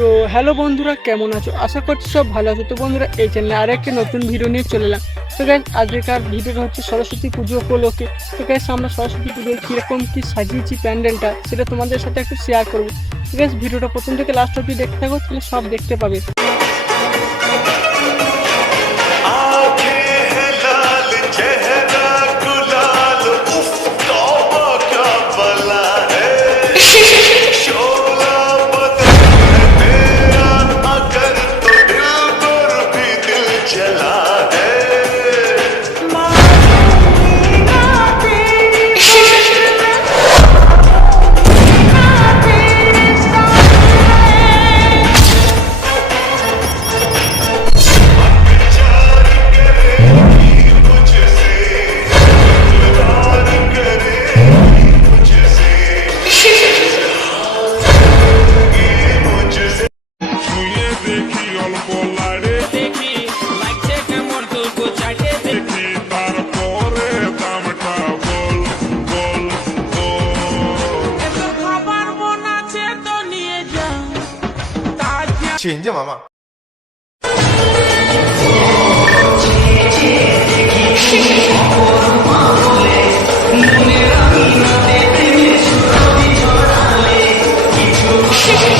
তো হ্যালো বন্ধুরা, কেমন আছো? আশা করছি সব ভালো আছো। তো বন্ধুরা, এই চ্যানেলে আর একটা নতুন ভিডিও নিয়ে চলে এলাম। তো গাইজ আজকের ভিডিওটা হচ্ছে সরস্বতী পুজো উপলক্ষে। তো গাইজ আমরা সরস্বতী পুজোয় কীরকম কী সাজিয়েছি প্যান্ডেলটা, সেটা তোমাদের সাথে একটু শেয়ার করব। ঠিক আছে ভিডিওটা প্রথম থেকে লাস্ট অবধি দেখতে থাকো, তাহলে সব দেখতে পাবে। 姐你在玩是是是